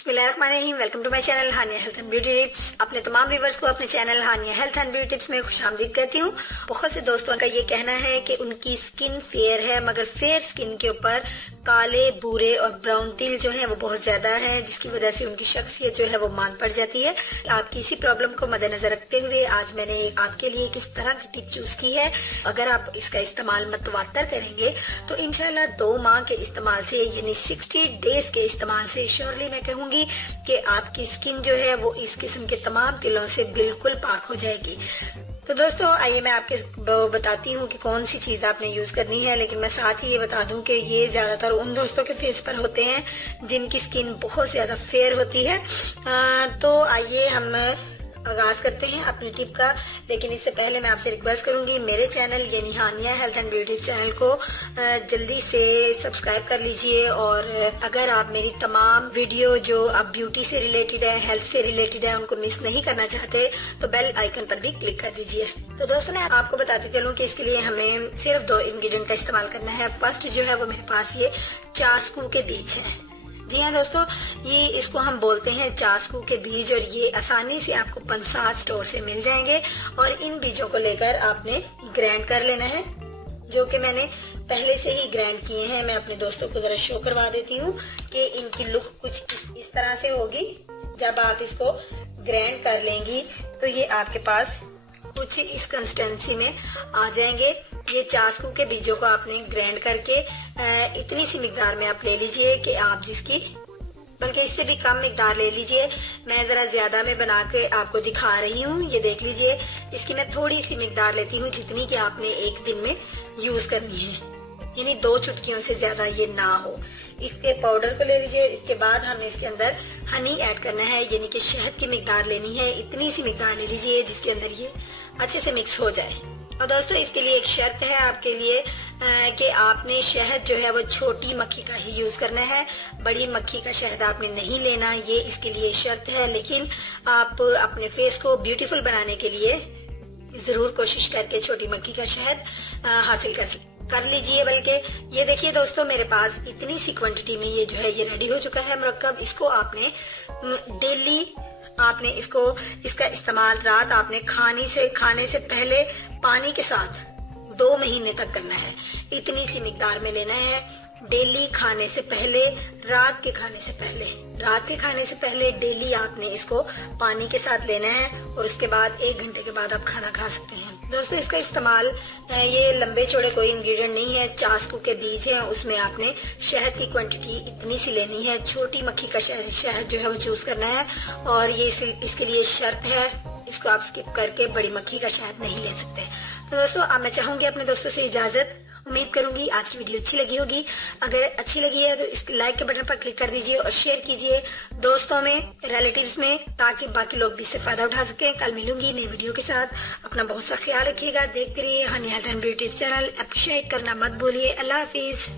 बिस्मिल्लाहिर्रहमानिर्रहीम। Welcome to my channel Hania health and beauty tips. अपने तमाम व्यूअर्स को अपने channel Hania health and beauty tips में खुशामदीद कहती हूँ। बहुत से दोस्तों का ये कहना है कि उनकी स्किन फेयर है, मगर फेयर स्किन के ऊपर काले, भूरे और ब्राउन तिल जो है वो बहुत ज्यादा है, जिसकी वजह से उनकी शख्सियत जो है वो मांद पड़ जाती है। आपकी इसी प्रॉब्लम को मद्देनजर रखते हुए आज मैंने आपके लिए किस तरह की टिप चूज की है। अगर आप इसका इस्तेमाल मतवातर करेंगे तो इंशाल्लाह 2 माह के इस्तेमाल से, यानी 60 डेज के इस्तेमाल से श्योरली मैं कहूंगी कि आपकी स्किन जो है वो इस किस्म के तमाम तिलों से बिल्कुल पाक हो जाएगी। तो दोस्तों आइए मैं आपके बताती हूँ कि कौन सी चीज आपने यूज करनी है, लेकिन मैं साथ ही ये बता दूं कि ये ज्यादातर उन दोस्तों के फेस पर होते हैं जिनकी स्किन बहुत ज्यादा फेयर होती है। तो आइए हम आगाज करते हैं अपनी टिप का। लेकिन इससे पहले मैं आपसे रिक्वेस्ट करूंगी, मेरे चैनल यानी हानिया हेल्थ एंड ब्यूटी चैनल को जल्दी से सब्सक्राइब कर लीजिए। और अगर आप मेरी तमाम वीडियो जो अब ब्यूटी से रिलेटेड है, हेल्थ से रिलेटेड है, उनको मिस नहीं करना चाहते तो बेल आइकन पर भी क्लिक कर दीजिए। तो दोस्तों मैं आपको बताती चलूं कि इसके लिए हमें सिर्फ 2 इंग्रेडिएंट का इस्तेमाल करना है। फर्स्ट जो है वो मेरे पास ये चास्कू के बीज है। जी हाँ दोस्तों, ये इसको हम बोलते हैं चास्कू के बीज, और ये आसानी से आपको पंसार स्टोर से मिल जाएंगे। और इन बीजों को लेकर आपने ग्राइंड कर लेना है, जो कि मैंने पहले से ही ग्राइंड किए हैं। मैं अपने दोस्तों को जरा शो करवा देती हूँ कि इनकी लुक कुछ इस तरह से होगी। जब आप इसको ग्राइंड कर लेंगी तो ये आपके पास कुछ इस कंसिस्टेंसी में आ जाएंगे। ये चास्कू के बीजों को आपने ग्राइंड करके इतनी सी मिकदार में आप ले लीजिए कि आप जिसकी, बल्कि इससे भी कम मिकदार ले लीजिए। मैं जरा ज्यादा में बना के आपको दिखा रही हूँ, ये देख लीजिए। इसकी मैं थोड़ी सी मिकदार लेती हूँ जितनी कि आपने एक दिन में यूज करनी है, यानी 2 चुटकियों से ज्यादा ये ना हो। इसके पाउडर को ले लीजिए। इसके बाद हमें इसके अंदर हनी ऐड करना है, यानी कि शहद की मिकदार लेनी है। इतनी सी मिकदार ले लीजिए जिसके अंदर ये अच्छे से मिक्स हो जाए। और दोस्तों इसके लिए एक शर्त है आपके लिए कि आपने शहद जो है वो छोटी मक्खी का ही यूज करना है, बड़ी मक्खी का शहद आपने नहीं लेना, ये इसके लिए शर्त है। लेकिन आप अपने फेस को ब्यूटीफुल बनाने के लिए जरूर कोशिश करके छोटी मक्खी का शहद हासिल कर लीजिए। बल्कि ये देखिए दोस्तों, मेरे पास इतनी सी क्वांटिटी में ये जो है ये रेडी हो चुका है मुरक्कब। इसको आपने डेली इसका इस्तेमाल रात आपने खाने से पहले पानी के साथ 2 महीने तक करना है। इतनी सी मिकदार में लेना है डेली खाने से पहले, रात के खाने से पहले डेली आपने इसको पानी के साथ लेना है। और उसके बाद 1 घंटे के बाद आप खाना खा सकते हैं। दोस्तों इसका इस्तेमाल, ये लंबे चौड़े कोई इंग्रेडिएंट नहीं है, चास्कू के बीज हैं, उसमें आपने शहद की क्वांटिटी इतनी सी लेनी है। छोटी मक्खी का शहद जो है वो चूज करना है, और ये इसके लिए शर्त है, इसको आप स्किप करके बड़ी मक्खी का शहद नहीं ले सकते। तो दोस्तों अब मैं चाहूंगी अपने दोस्तों से इजाजत। उम्मीद करूंगी आज की वीडियो अच्छी लगी होगी। अगर अच्छी लगी है तो इस लाइक के बटन पर क्लिक कर दीजिए और शेयर कीजिए दोस्तों में, रिलेटिव्स में, ताकि बाकी लोग भी इससे फायदा उठा सकें। कल मिलूंगी नई वीडियो के साथ। अपना बहुत सा ख्याल रखिएगा। देखते रहिए Hania health and beauty channel. Appreciate करना मत भूलिए। अल्लाह हाफिज।